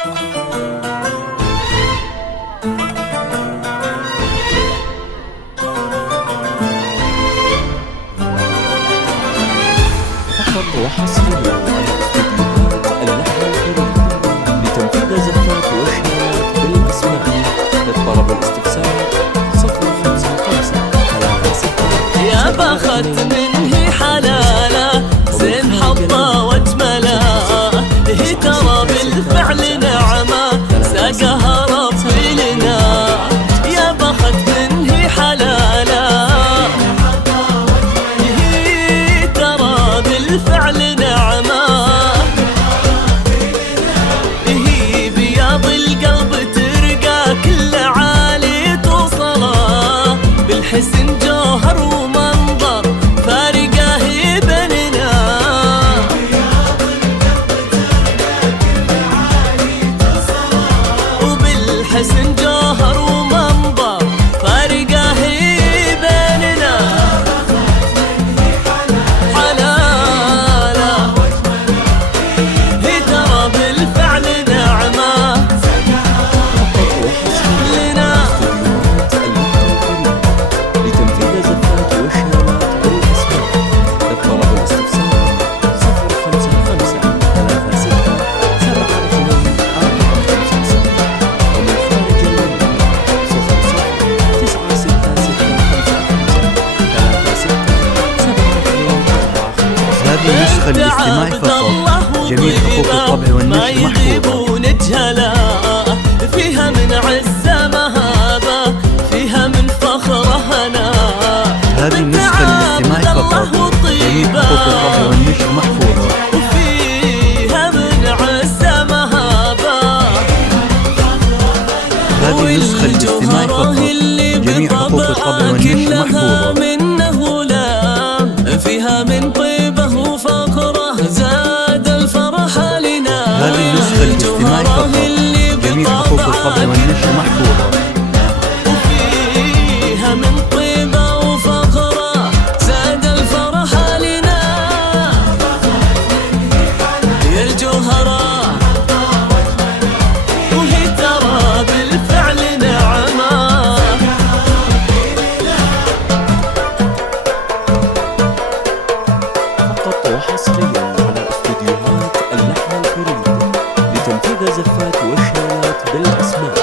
فقط وحصريا على استديوهات اللحن الفريد لتنفيذ زفات وشهادات بالأسماء. للطلب والاستفسار 055 36 يا بخت منه حلالة زين حظه واجمله، هي ترى بالفعل نعمة ساقها ربي لنا. يا بخت منه حلالة هي ترى بالفعل نعمة، هي بياض القلب ترقى كل عالي توصله، بالحسن جوهر ومنظر فارقه هي بيننا. وبالحسن جوهر ومنظر فارقه هي بيننا. حلالة هي ترى بالفعل نعمة لنا. لتنفيذ زفات وشهادات بالأسماء. للطلب والاستفسار 055 36 72 457 ومن خارج المملكة 00 96655 36 هذه نسخة للاستماع فقط. جميع حقوق الطبع والنشر محفوظة. نجهلا فيها من عزة مهابة، فيها من فخر هنا. هذه نسخة للاستماع فقط. جميع حقوق الطبع والنشر محفوظة. وفيها من عزة مهابة. هذه نسخة للاستماع فقط. جميع حقوق الطبع والنشر محفوظة. منه لا فيها من طيبه وفقره زاد الفرح لنا. هذه نسخة للاستماع فقط. جميع حقوق الطبع والنشر محفوظة. وفيها من طيبه وفقره زاد الفرح لنا. يا الجوهره وهي ترى بالفعل نعمه. فقط وحصريا على استديوهات اللحن الفريد لتنفيذ زفات وشهادات بالأسماء.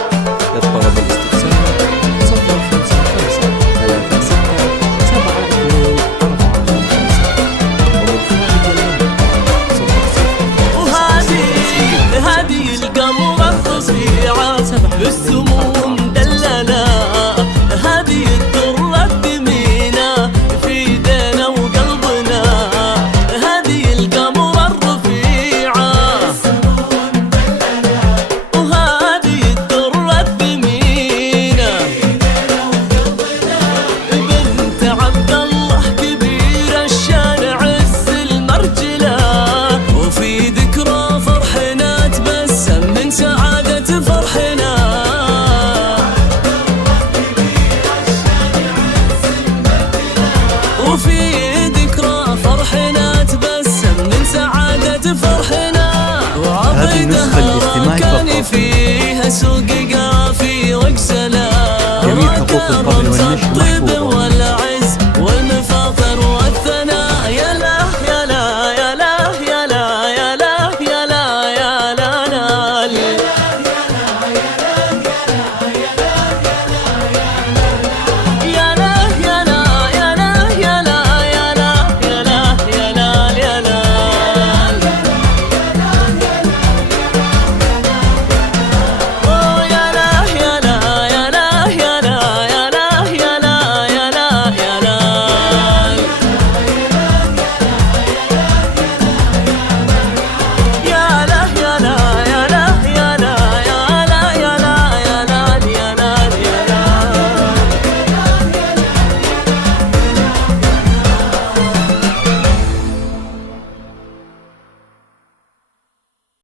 للطلب والاستفسار 055 36 72 455 ومن خارج المملكة 00 وهذه القمرة الرفيعة بالسمو مدللة، هذه الدرة الثمينة في ايدينا وقلبنا. هذه القمرة الرفيعة وهذه الدرة الثمينة، بنت عبد الله كبير الشان عز المرجلة. وفي ذكرى فرحنا تبسم من سعادة فرحنا. وفي ذكرى فرحنا تبسم من سعادة فرحنا. هذه نسخة